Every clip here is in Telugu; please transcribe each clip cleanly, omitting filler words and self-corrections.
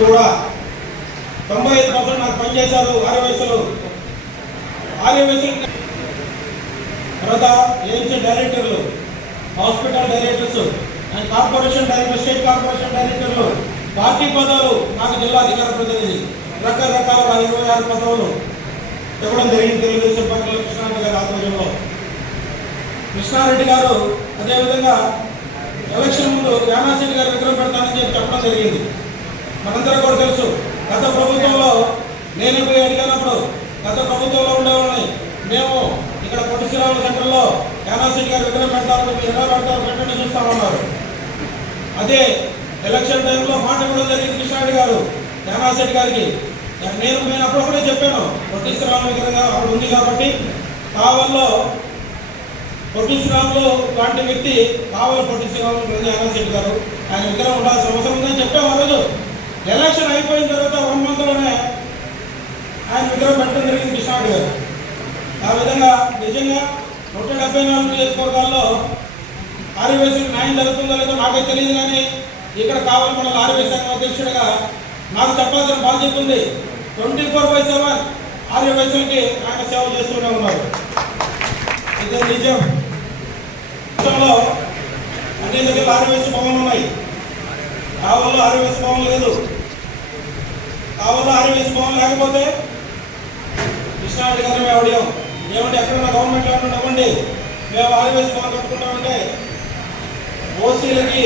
కూడా 95% నాకు పనిచేశారు ఆర్యవైశ్యులు. తర్వాత ఏఎంసీ డైరెక్టర్లు, hospital directors and corporation director, state corporation డైరెక్టర్లు, పార్టీ పదవులు నాకు జిల్లా అధికార ప్రతినిధి, రకరకాల 26 పదవులు ఇవ్వడం జరిగింది తెలుగుదేశం పార్టీలో కృష్ణారెడ్డి గారి ఆధ్వర్యంలో. కృష్ణారెడ్డి గారు అదేవిధంగా ఎలక్షన్ ముందు యానాశెట్టి గారు విగ్రహం పెడతానని చెప్పడం జరిగింది. మనందరూ కూడా తెలుసు, గత ప్రభుత్వంలో నేను పోయి అడిగినప్పుడు గత ప్రభుత్వంలో ఉండేవాళ్ళని మేము ఇక్కడ పొట్టి శ్రీరాములు సెంటర్లో యానాశెట్టి గారు విగ్రహం పెడతారు, మీరు ఎలా పెడతారు పెట్టండి చూస్తామన్నారు. అదే ఎలక్షన్ టైంలో మాట కూడా జరిగింది కృష్ణారెడ్డి గారు యానాశెట్టి గారికి. నేను అప్పుడప్పుడే చెప్పాను, పొట్టి శ్రీరాములు విగ్రహం అక్కడ ఉంది కాబట్టి కావల్లో పొట్టి శ్రీరాములు లాంటి వ్యక్తి కావాలి, పొట్టి శ్రీరాములు యానాశెట్టి గారు ఆయన విగ్రహం ఉండాల్సిన అవసరం ఉందని చెప్పాము. ఆ రోజు ఎలక్షన్ అయిపోయిన తర్వాత 1 మంత్లోనే ఆయన విగ్రహం పెట్టడం జరిగింది కృష్ణారెడ్డి గారు. ఆ విధంగా నిజంగా 174 నియోజకవర్గాల్లో ఆర్యవైశ్యులకు న్యాయం జరుగుతుందో లేదో నాకే తెలియదు, కానీ ఇక్కడ కావాలి మన ఆర్యవైశ్య సంఘం అధ్యక్షుడిగా నాకు చెప్పాల్సిన బాధ్యత ఉంది. 24/7 ఆర్యవైశ్యులకి ఆయన సేవ చేస్తూనే ఉన్నారు. ఇదే నిజం. దేశంలో అన్ని దగ్గర ఆర్యవైశ్య భవన్లు ఉన్నాయి. కావల్లో ఆర్యవైశ్య భవన్ లేదు. కావల్లో ఆర్యవైశ్య భవన్ లేకపోతే కృష్ణారెడ్డి గారు మేము అడిగాం, ఏమంటే ఎక్కడన్నా గవర్నమెంట్ ల్యాండ్ ఇవ్వండి, మేము ఆర్యవైశ్య భవన్ కట్టుకుంటామంటే ఓసీలకి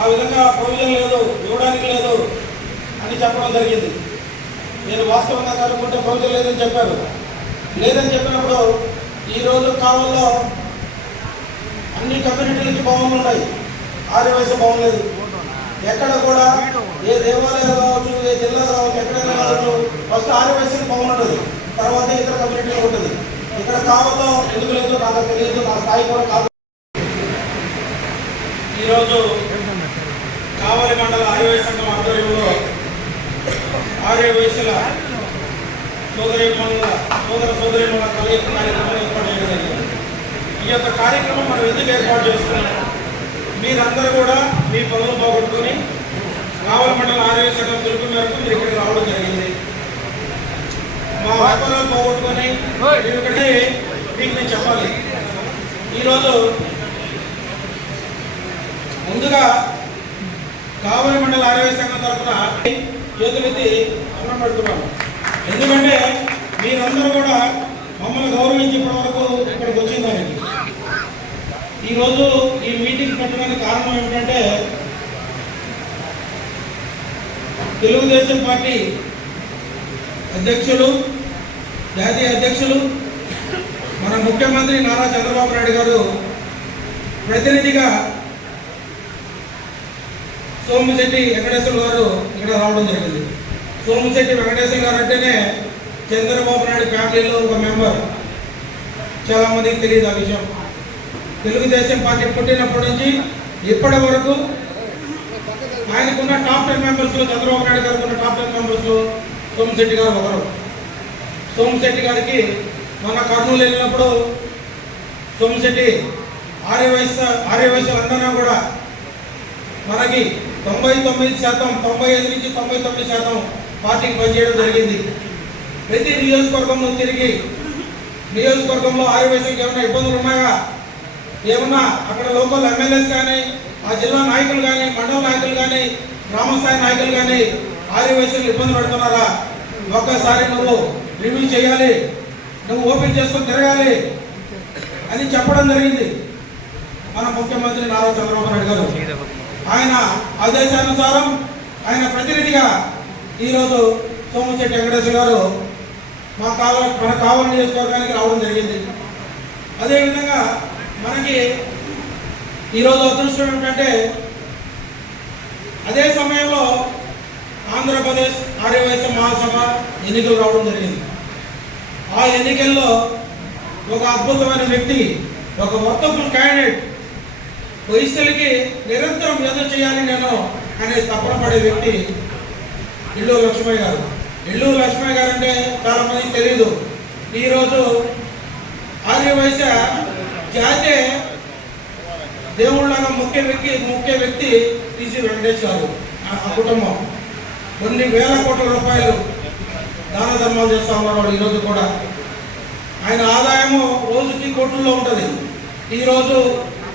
ఆ విధంగా ప్రొవిజన్ లేదు, ఇవ్వడానికి లేదు అని చెప్పడం జరిగింది. నేను వాస్తవంగా కనుక్కుంటే ప్రొవిజన్ లేదని చెప్పారు. లేదని చెప్పినప్పుడు ఈరోజు కావల్లో అన్ని కమ్యూనిటీలకి భవన్లు ఉన్నాయి, ఆర్యవైశ్య భవన్ లేదు. ఎక్కడ కూడా ఏ దేవాలయాలు కావచ్చు, ఏ జిల్లా కావచ్చు, ఎక్కడైనా కావచ్చు, ఫస్ట్ ఆర్యవైశ్యులకు భవన్ ఉంటుంది, తర్వాత ఇతర కమ్యూనిటీలు ఉంటుంది. ఇక్కడ కావల్లో ఎందుకు లేదు నాకు తెలియదు, నా స్థాయి కూడా కాదు. ఈరోజు కావలి మండల ఆర్యవైశ్య సంఘం ఆధ్వర్యంలో ఆర్యవైశ్యుల సోదరీమణుల కలయిక కార్యక్రమం ఏర్పాటు చేయడం జరిగింది. ఈ యొక్క కార్యక్రమం మనం ఎందుకు ఏర్పాటు చేసుకున్నాం, మీరందరూ కూడా మీ పనులు పోగొట్టుకుని కావలి మండల ఆర్యవైశ్య సంఘం పిలుపు మేరకు మీరు ఇక్కడికి రావడం జరిగింది. మా వ్యాపారాలు పోగొట్టుకొని ఇక్కడే మీకు నేను చెప్పాలి. ఈరోజు ముందుగా కావలి మండల ఆర్యవైశ్య సంఘం తరఫున చేతులెత్తి అన్నం పెడుతున్నాను. ఎందుకంటే మీరందరూ కూడా మమ్మల్ని గౌరవించి ఇప్పటి వరకు ఇక్కడికి వచ్చిన దానికి. ఈరోజు ఈ మీటింగ్ పెట్టడానికి కారణం ఏమిటంటే తెలుగుదేశం పార్టీ అధ్యక్షులు, జాతీయ అధ్యక్షులు, మన ముఖ్యమంత్రి నారా చంద్రబాబు నాయుడు గారు ప్రతినిధిగా సోమిశెట్టి వెంకటేశ్వర గారు ఇక్కడ రావడం జరిగింది. సోమిశెట్టి వెంకటేశ్వర గారు అంటేనే చంద్రబాబు నాయుడు ఫ్యామిలీలో ఒక మెంబర్. చాలామందికి తెలియదు ఆ విషయం. తెలుగుదేశం పార్టీ పుట్టినప్పటి నుంచి ఇప్పటి వరకు ఆయనకున్న టాప్ 10 మెంబర్స్లో, చంద్రబాబు నాయుడు గారికి ఉన్న టాప్ 10 మెంబర్స్లో సోమిశెట్టి గారు ఒకరు. సోమిశెట్టి గారికి మొన్న కర్నూలు వెళ్ళినప్పుడు సోమిశెట్టి ఆర్యవైశ్యులందరినీ కూడా మనకి 99%, 95 నుంచి 99% పార్టీకి పనిచేయడం జరిగింది. ప్రతి నియోజకవర్గంలో తిరిగి నియోజకవర్గంలో ఆర్యవైశ్యులకు ఏమైనా ఇబ్బందులు ఉన్నాయా, ఏమన్నా అక్కడ లోకల్ ఎమ్మెల్యేస్ కానీ, ఆ జిల్లా నాయకులు కానీ, మండల నాయకులు కానీ, గ్రామస్థాయి నాయకులు కానీ ఆర్యవైశ్యులు ఇబ్బంది పెడుతున్నారా, ఒక్కసారి నువ్వు రివ్యూ చేయాలి, నువ్వు ఓపెన్ చేసుకొని తిరగాలి అని చెప్పడం జరిగింది మన ముఖ్యమంత్రి నారా చంద్రబాబు నాయుడు గారు. ఆయన ఆదేశానుసారం ఆయన ప్రతినిధిగా ఈరోజు సోమిశెట్టి వెంకటేశ్వర గారు మన కావలి నియోజకవర్గానికి రావడం జరిగింది. అదేవిధంగా మనకి ఈరోజు అదృష్టం ఏమిటంటే అదే సమయంలో ఆంధ్రప్రదేశ్ ఆర్యవైశ్య మహాసభ ఎన్నికలు రావడం జరిగింది. ఆ ఎన్నికల్లో ఒక అద్భుతమైన వ్యక్తి, ఒక వర్తఫుల్ క్యాండిడేట్, వయసులకి నిరంతరం ఏదో చేయాలి నేను అనే తపన పడే వ్యక్తి ఇల్లూరు లక్ష్మయ్య గారు. ఇల్లూరు లక్ష్మయ్య గారు అంటే చాలా మందికి తెలియదు. ఈరోజు ఆర్యవైశ్య జాతే దేవుళ్ళగా ముఖ్య వ్యక్తి టీసీ వెంకటేష్ గారు. ఆ కుటుంబం కొన్ని వేల కోట్ల రూపాయలు దాన ధర్మాలు చేస్తూ ఉన్నారు ఈరోజు కూడా. ఆయన ఆదాయము రోజుకి కోట్లలో ఉంటుంది. ఈరోజు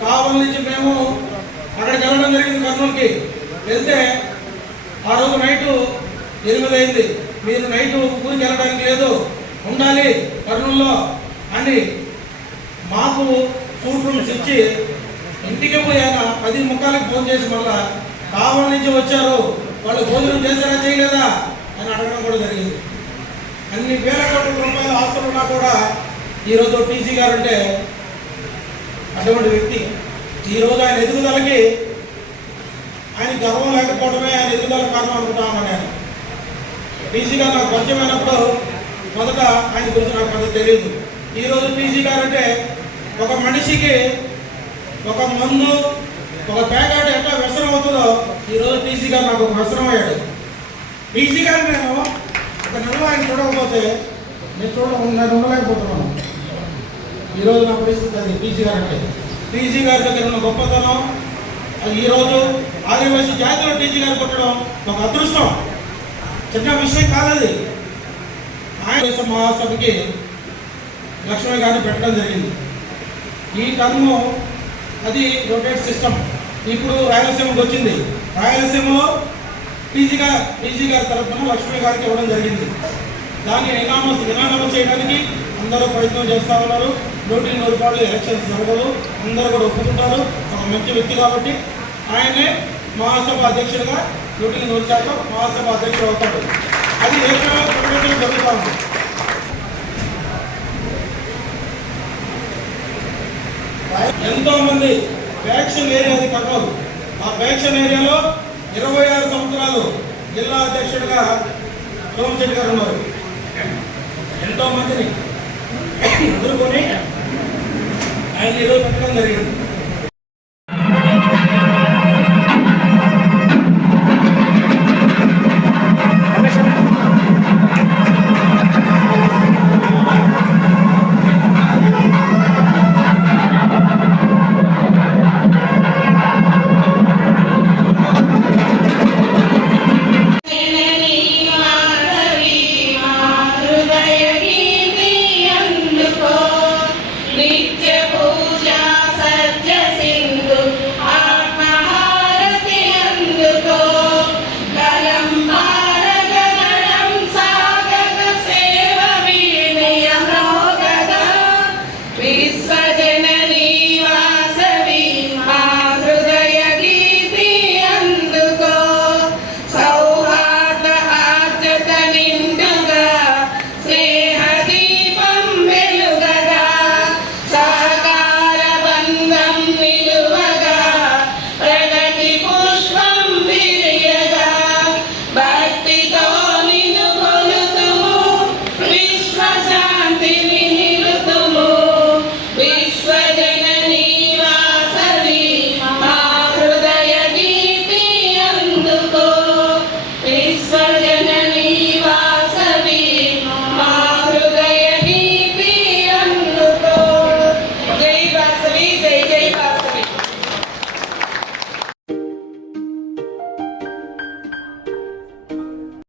కావలి నుంచి మేము అక్కడికి వెళ్ళడం జరిగింది, కర్నూలుకి వెళ్తే ఆ రోజు నైటు 8 అయింది. మీరు నైటు ఊరికి వెళ్ళడానికి లేదు, ఉండాలి కర్నూలులో అని మాకు ఫుడ్ రూమ్స్ ఇచ్చి ఇంటికి పోయి ఆయన 10:45కి ఫోన్ చేసి మళ్ళా కావలి నుంచి వచ్చారు, వాళ్ళు భోజనం చేశారా చేయలేదా అని అడగడం కూడా జరిగింది. అన్ని వేల కోట్ల రూపాయల ఆస్తులు ఉన్నా కూడా ఈరోజు టీసీ గారు అంటే అటువంటి వ్యక్తి. ఈరోజు ఆయన ఎదుగుదలకి ఆయన గర్వం లేకపోవడమే ఆయన ఎదుగుదల కారణం అనుకుంటా ఉన్నాను నేను. టీసీ గారు నాకు పరిచయమైనప్పుడు మొదట ఆయన గురించి నాకు పెద్ద తెలియదు. ఈరోజు టీసీ గారు అంటే ఒక మనిషికి ఒక మందు, ఒక ప్యాకెట్ ఎట్లా వ్యసనం అవుతుందో ఈరోజు టీసీ గారు నాకు ఒక వ్యసనం అయ్యాడు. టీసీ గారు నేను ఒక నెలలో ఆయన చూడకపోతే నేను ఉండలేకపోతున్నాను. ఈరోజు నా పరిస్థితి అది. టీసీ గారు అంటే టీసీ గారి దగ్గర ఉన్న గొప్పతనం, అది ఈరోజు ఆదివాసీ జాతిలో టీసీ గారు కొట్టడం ఒక అదృష్టం, చిన్న విషయం కాదది. ఆదివాసీ మహాసభకి లక్ష్మణ్ గారిని పెట్టడం జరిగింది. ఈ టర్మ్ అది రొటేట్ సిస్టమ్. ఇప్పుడు రాయలసీమకు వచ్చింది. రాయలసీమలో టీసీ గారి తరఫున లక్ష్మీ గారికి ఇవ్వడం జరిగింది. దాన్ని ఇనామస్ చేయడానికి అందరూ ప్రయత్నం చేస్తూ ఉన్నారు. 100 రూపాయలు ఎలక్షన్స్ జరగదు, అందరూ కూడా ఒప్పుకుంటారు. ఒక మంచి వ్యక్తి కాబట్టి ఆయనే మహాసభ అధ్యక్షుడిగా 100% మహాసభ అధ్యక్షుడు అవుతాడు. అది ఏప్రిల్ 12 జరుగుతూ ఉంది. ఎంతో మంది ఫ్యాక్షన్ ఏరియా అది కర్నూలు. ఆ ఫ్యాక్షన్ ఏరియాలో 26 సంవత్సరాలు జిల్లా అధ్యక్షుడిగా సోమశెట్టి గారు ఉన్నారు. ఎంతో మందిని ఎదుర్కొని ఆయన ఈరోజు పెట్టడం జరిగింది.